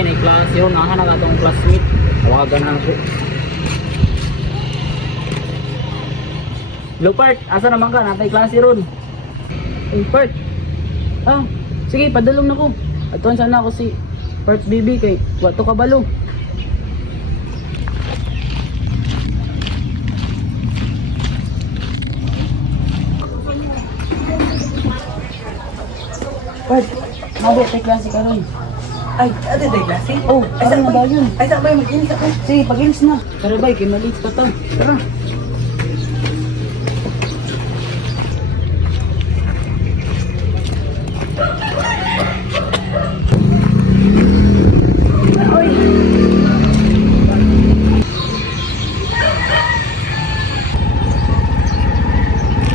bay na klase yun. Nahanap atong classmate. Tawagan na ako. Hello Part, asa naman ka? Natay klase ron. Hey Part. Ah, sige, padulong na ko. Atuan sana ako si Part BB kay wato kabalo. Part, mabot tay klase ka ron. Ay, ada day klase? Oh, Ay, ano na ba yun? Ay, saan ba yung mag-inis ako? Sige, pag-ilis na. Tara bay, kay maliit pa ta. Tara.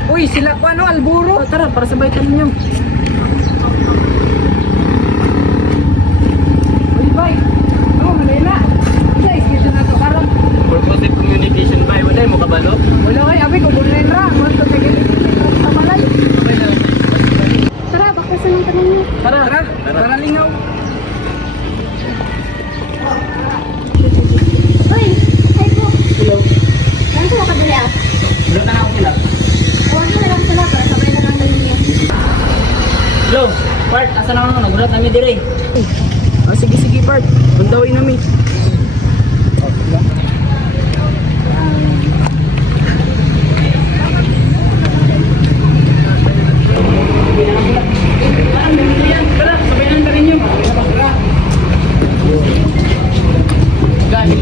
Uy, sila ko ano, Alburo? Oh, tara, para sabay kami ninyo. Uy, bay. Oh, Manila. Guys, dito na to karon. Purposive communication bay, wala mo kabalo? Wala kay abi ko bulan ra, mo to kay sa malay. Tara, baka sa nang tanong niyo. Tara, Tara lingaw. Uy, hi po. Hello. Saan po kadali ah? Wala na ako nila. Huwag na lang sila para sabay na lang ninyo. Hello, Part, asa na ako? Nagulat namin dire. Ah, sige sige part. Bundawin nami. Tara, sabay na rin nyo. Gani.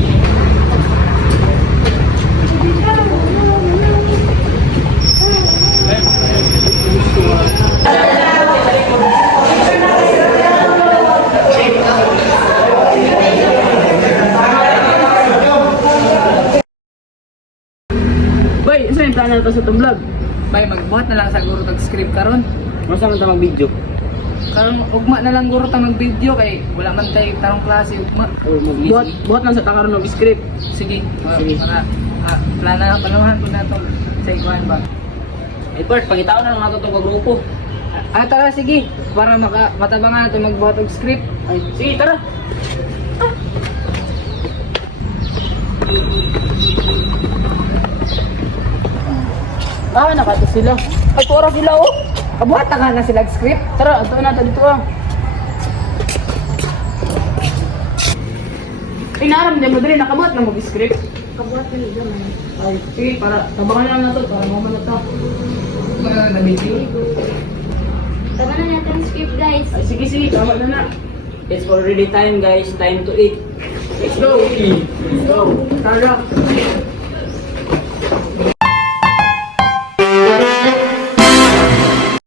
Bay, isa yung plano nato sa itong vlog. Bay, magbuhat na lang sa guro tag script karon. Masa na ito mag-video? Karong ugma na lang guro ta mag-video kay wala man tay tarong klase ugma. Buhat lang sa takaroon ng script. Sige, Sige. para planuhan ko na to sa ikuan ba. Eh, Part, pangitaon na lang nato itong grupo. Ah, tara sige, para matabangan natin magbuhat og script. Ay, sige, tara. Ah, nakato sila. Ay, tuwara sila, oh. Kabuhat na na sila og script. Tara, ito na dito, ah. Inaram din mo din, nakabuhat na mag-script. Kabuhat na nila man. Ay, sige, para tabangan lang na to, para maman na to. Na video. Tama na natin ang script guys. Ay, sige, sige, tama na na. It's already time, guys. Time to eat. Let's go. Let's go. Tara.